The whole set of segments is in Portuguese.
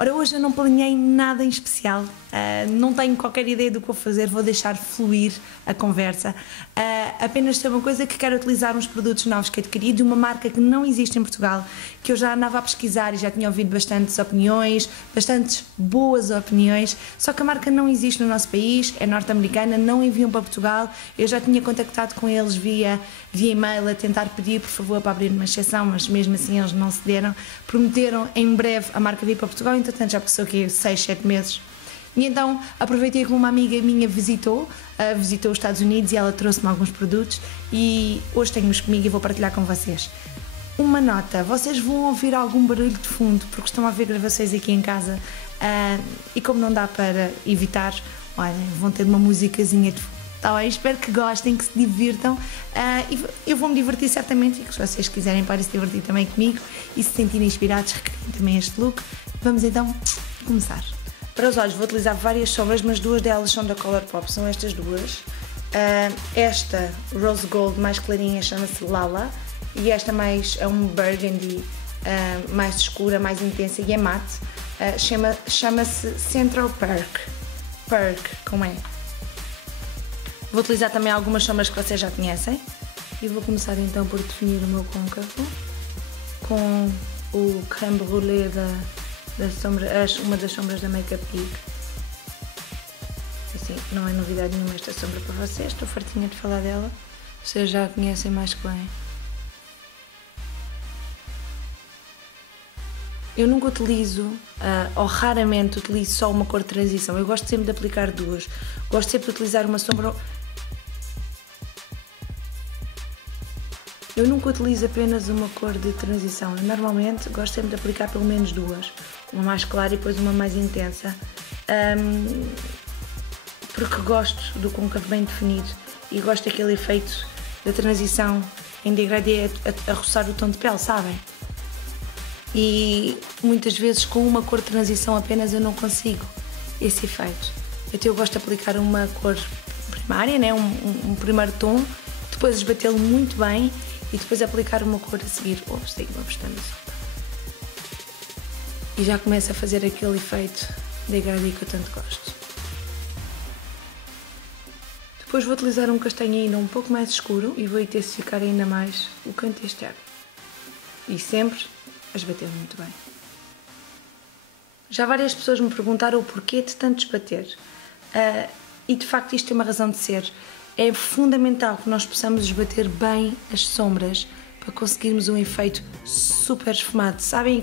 Ora, hoje eu não planeei nada em especial, não tenho qualquer ideia do que vou fazer, vou deixar fluir a conversa. Apenas sei uma coisa, que quero utilizar uns produtos novos que adquiri de uma marca que não existe em Portugal, que eu já andava a pesquisar e já tinha ouvido bastantes opiniões, bastantes boas opiniões, só que a marca não existe no nosso país, é norte-americana, não enviam para Portugal. Eu já tinha contactado com eles via e-mail a tentar pedir, por favor, para abrir uma exceção, mas mesmo assim eles não cederam. Prometeram em breve a marca vir para Portugal, entretanto já passou aqui 6, 7 meses. E então aproveitei que uma amiga minha visitou os Estados Unidos e ela trouxe-me alguns produtos e hoje tenho-os comigo e vou partilhar com vocês. Uma nota, vocês vão ouvir algum barulho de fundo porque estão a ver gravações aqui em casa e como não dá para evitar, olhem, vão ter uma musicazinha de fundo. Tá bem? Espero que gostem, que se divirtam e eu vou-me divertir certamente e que se vocês quiserem podem se divertir também comigo e se sentirem inspirados, recriem também este look. Vamos então começar. Para os olhos vou utilizar várias sombras, mas duas delas são da Colourpop, são estas duas. Esta Rose Gold mais clarinha chama-se Lala e esta mais é um burgundy mais escura, mais intensa e é mate. Chama-se Central Perk, como é? Vou utilizar também algumas sombras que vocês já conhecem e vou começar então por definir o meu côncavo com o creme brulee uma das sombras da Makeup Geek. Assim, não é novidade nenhuma esta sombra para vocês, estou fartinha de falar dela, vocês já a conhecem mais que bem. Eu nunca utilizo, ou raramente utilizo só uma cor de transição, eu gosto sempre de aplicar duas, gosto sempre de utilizar uma sombra. Eu nunca utilizo apenas uma cor de transição, eu normalmente gosto sempre de aplicar pelo menos duas, uma mais clara e depois uma mais intensa, porque gosto do côncavo bem definido e gosto daquele efeito da transição em degradê a roçar o tom de pele, sabem? E muitas vezes com uma cor de transição apenas eu não consigo esse efeito, então eu gosto de aplicar uma cor primária, né? um primeiro tom, depois esbatê-lo muito bem e depois aplicar uma cor a seguir. Tenho uma pestana solta. E já começa a fazer aquele efeito degradê que eu tanto gosto. Depois vou utilizar um castanho ainda um pouco mais escuro e vou intensificar ainda mais o canto externo. E sempre a esbater muito bem. Já várias pessoas me perguntaram o porquê de tanto esbater. E de facto isto tem uma razão de ser. É fundamental que nós possamos esbater bem as sombras para conseguirmos um efeito super esfumado. Sabem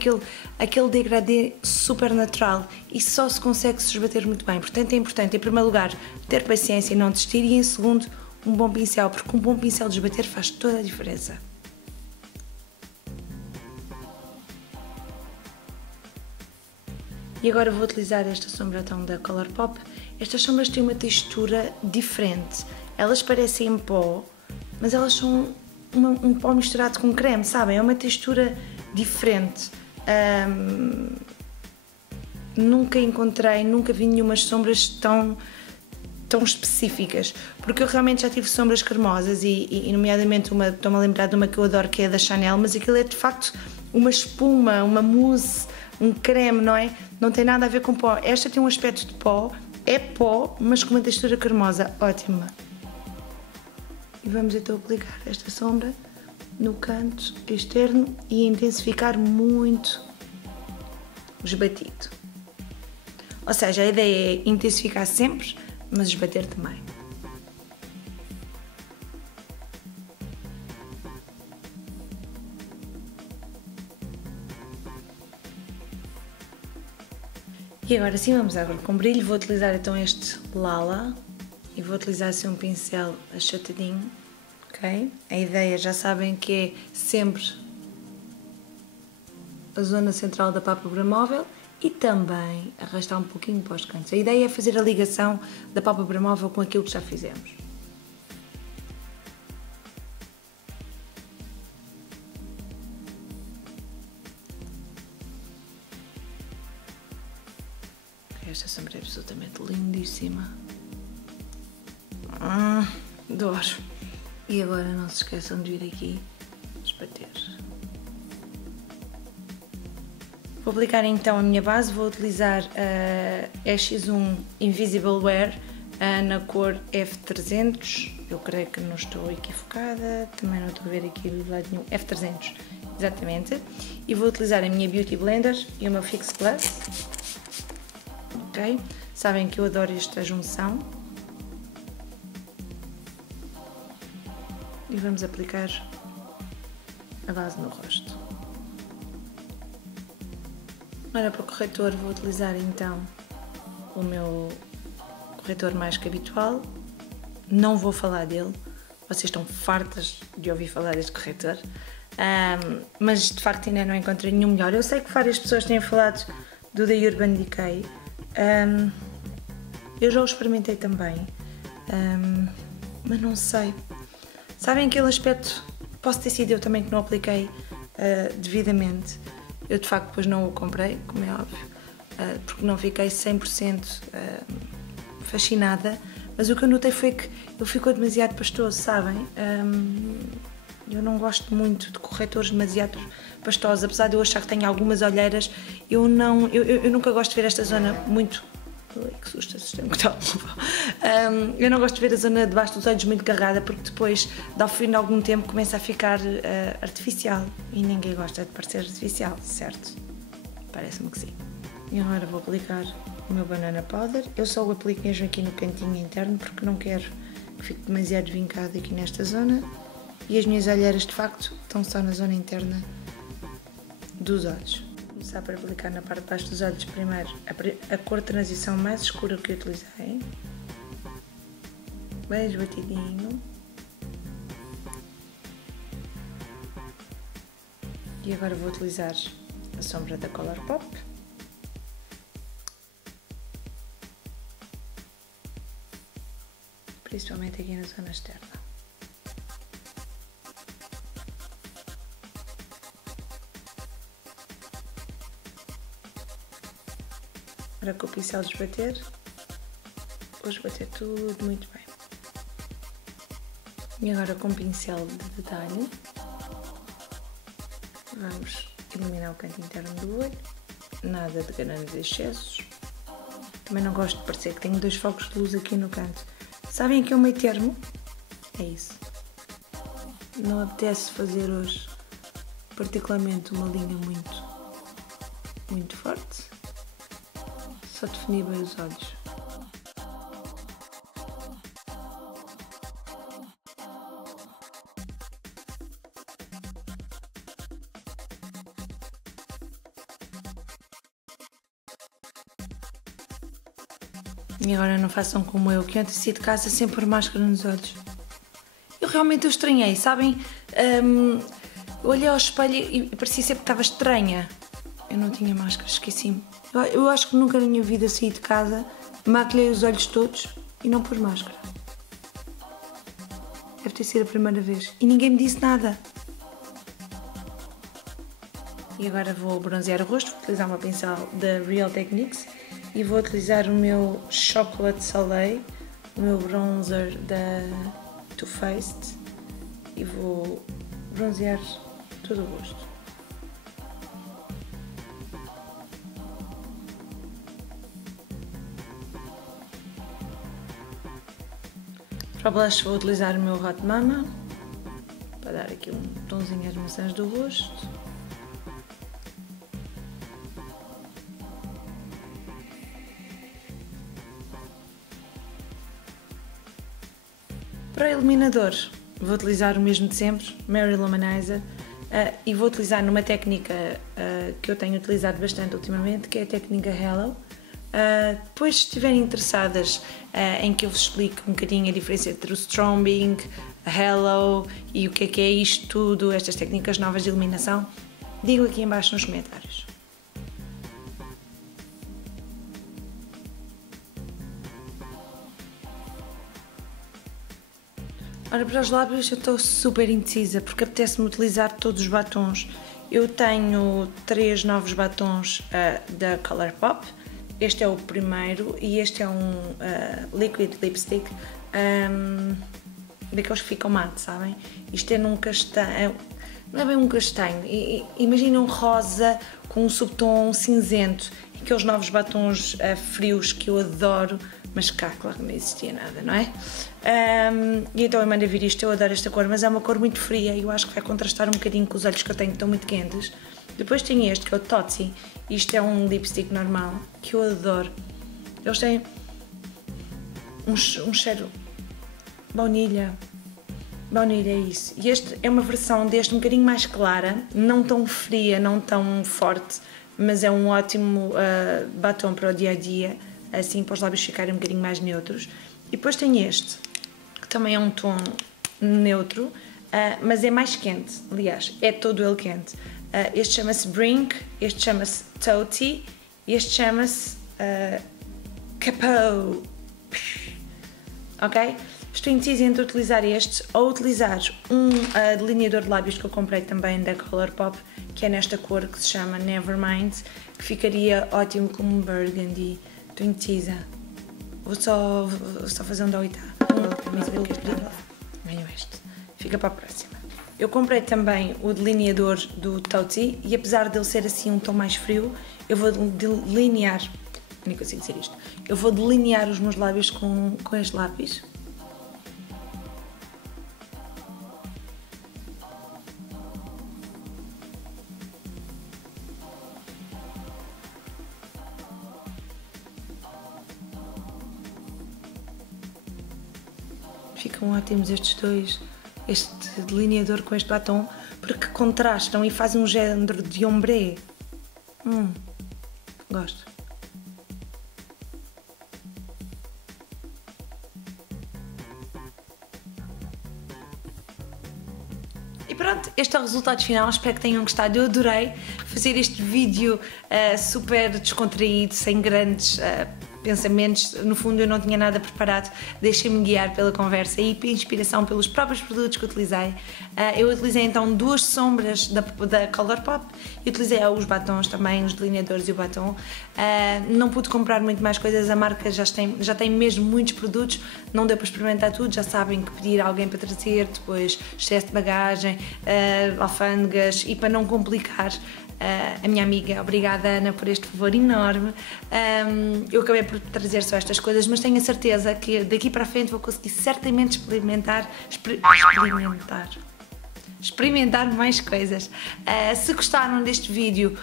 aquele degradê super natural e só se consegue se esbater muito bem. Portanto é importante, em primeiro lugar, ter paciência e não desistir e em segundo, um bom pincel, porque um bom pincel de esbater faz toda a diferença. E agora vou utilizar esta sombra então da Colourpop. Estas sombras têm uma textura diferente. Elas parecem em pó, mas elas são um pó misturado com creme, sabem? É uma textura diferente. Nunca vi nenhumas sombras tão específicas, porque eu realmente já tive sombras cremosas e nomeadamente estou-me a lembrar de uma que eu adoro, que é da Chanel, mas aquilo é de facto uma espuma, uma mousse, um creme, não é? Não tem nada a ver com pó. Esta tem um aspecto de pó, é pó, mas com uma textura cremosa, ótima. E vamos então aplicar esta sombra no canto externo e intensificar muito o esbatido. Ou seja, a ideia é intensificar sempre, mas esbater também. E agora sim, vamos agora com brilho. Vou utilizar então este Lala e vou utilizar assim um pincel achatadinho, ok? A ideia, já sabem, que é sempre a zona central da pálpebra móvel e também arrastar um pouquinho para os cantos. A ideia é fazer a ligação da pálpebra móvel com aquilo que já fizemos. Esta sombra é absolutamente lindíssima. Adoro. E agora não se esqueçam de vir aqui esbater. Vou aplicar então a minha base, vou utilizar a EX1 Invisible Wear na cor F300, eu creio que não estou equivocada, também não estou a ver aqui do lado nenhum, F300, exatamente, e vou utilizar a minha Beauty Blender e o meu Fix Plus, ok? Sabem que eu adoro esta junção, e vamos aplicar a base no rosto. Agora para o corretor vou utilizar então o meu corretor mais que habitual, não vou falar dele, vocês estão fartas de ouvir falar deste corretor, mas de facto ainda não encontrei nenhum melhor. Eu sei que várias pessoas têm falado do da Urban Decay, eu já o experimentei também, mas não sei. Sabem aquele aspecto, posso ter sido eu também que não apliquei devidamente, eu de facto depois não o comprei, como é óbvio, porque não fiquei 100% fascinada, mas o que eu notei foi que ele ficou demasiado pastoso, sabem? Eu não gosto muito de corretores demasiado pastosos, apesar de eu achar que tenho algumas olheiras, eu nunca gosto de ver esta zona muito... Ai, que susto, assustei-me que tal. Eu não gosto de ver a zona debaixo dos olhos muito garrada, porque depois, ao fim de algum tempo, começa a ficar artificial, e ninguém gosta de parecer artificial, certo? Parece-me que sim. E agora vou aplicar o meu Banana Powder, eu só o aplico mesmo aqui no cantinho interno, porque não quero que fique demasiado vincado aqui nesta zona, e as minhas olheiras de facto estão só na zona interna dos olhos. Vou começar por aplicar na parte de baixo dos olhos primeiro a cor de transição mais escura que eu utilizei, bem esbatidinho, e agora vou utilizar a sombra da Colourpop, principalmente aqui na zona externa. Agora com o pincel desbater, vou esbater tudo muito bem. E agora com o pincel de detalhe, vamos iluminar o canto interno do olho, nada de grandes excessos. Também não gosto de parecer que tenho 2 focos de luz aqui no canto. Sabem que é o meio termo? É isso. Não apetece fazer hoje particularmente uma linha muito forte. Só definir bem os olhos. E agora não façam como eu, que antes de sair de casa sempre pôr máscara nos olhos. Eu realmente estranhei, sabem? Eu olhei ao espelho e parecia sempre que estava estranha. Eu não tinha máscara, esqueci-me. Eu acho que nunca na minha vida saí de casa, maquilhei os olhos todos e não pus máscara. Deve ter sido a primeira vez. E ninguém me disse nada. E agora vou bronzear o rosto, vou utilizar uma pincel da Real Techniques e vou utilizar o meu Chocolate Soleil, o meu bronzer da Too Faced, e vou bronzear todo o rosto. Para o blush vou utilizar o meu Hot Mama, para dar aqui um tonzinho às maçãs do rosto. Para o iluminador vou utilizar o mesmo de sempre, Mary Luminizer, e vou utilizar numa técnica que eu tenho utilizado bastante ultimamente, que é a técnica Hello. Depois, se estiverem interessadas em que eu vos explique um bocadinho a diferença entre o Strobing, a Hello e o que é isto tudo, estas técnicas novas de iluminação, digam aqui em baixo nos comentários. Ora, para os lábios eu estou super indecisa porque apetece-me utilizar todos os batons. Eu tenho 3 novos batons da Colourpop. Este é o primeiro e este é um Liquid Lipstick daqueles que ficam mate, sabem? Isto é num castanho, não é bem um castanho, imagina um rosa com um subtom cinzento, aqueles novos batons frios que eu adoro, mas cá, claro que não existia nada, não é? E então eu mandei vir isto, eu adoro esta cor, mas é uma cor muito fria e eu acho que vai contrastar um bocadinho com os olhos que eu tenho, que estão muito quentes. Depois tem este, que é o Totsi, isto é um lipstick normal, que eu adoro. Eles têm um cheiro baunilha é isso. E este é uma versão deste um bocadinho mais clara, não tão fria, não tão forte, mas é um ótimo batom para o dia a dia, assim para os lábios ficarem um bocadinho mais neutros. E depois tem este, que também é um tom neutro, mas é mais quente, aliás, é todo ele quente. Este chama-se Brink, este chama-se Toti e este chama-se Capo. Ok? Estou indecisa entre utilizar este ou utilizar um delineador de lábios que eu comprei também da Colourpop, que é nesta cor que se chama Nevermind, que ficaria ótimo como um burgundy. Estou indecisa. Vou só fazer um da oitava. Ganho este. Fica para a próxima. Eu comprei também o delineador do Toti e apesar dele ser assim um tom mais frio, eu vou delinear, nem consigo dizer isto, eu vou delinear os meus lábios com este lápis. Ficam ótimos estes dois, este delineador com este batom, porque contrastam e fazem um género de ombre. Gosto. E pronto, este é o resultado final, espero que tenham gostado. Eu adorei fazer este vídeo super descontraído, sem grandes pensamentos. No fundo eu não tinha nada preparado, deixei-me guiar pela conversa e inspiração pelos próprios produtos que utilizei. Eu utilizei então duas sombras da Colourpop e utilizei os batons também, os delineadores e o batom. Não pude comprar muito mais coisas, a marca já tem mesmo muitos produtos, não deu para experimentar tudo, já sabem que pedir alguém para trazer, depois excesso de bagagem, alfândegas, e para não complicar a minha amiga, obrigada Ana por este favor enorme. Eu acabei por trazer só estas coisas, mas tenho a certeza que daqui para a frente vou conseguir certamente experimentar mais coisas. Se gostaram deste vídeo,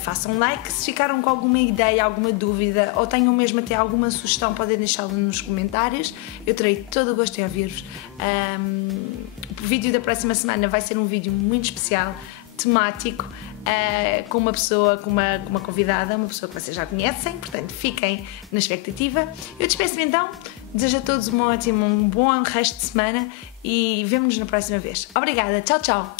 façam like. Se ficaram com alguma ideia, alguma dúvida ou tenham mesmo até alguma sugestão, podem deixá-lo nos comentários, eu terei todo o gosto em ouvir-vos. O vídeo da próxima semana vai ser um vídeo muito especial, temático, com uma pessoa, com uma convidada, uma pessoa que vocês já conhecem, portanto fiquem na expectativa. Eu despeço-me então, desejo a todos um bom resto de semana e vemo-nos na próxima vez. Obrigada, tchau, tchau!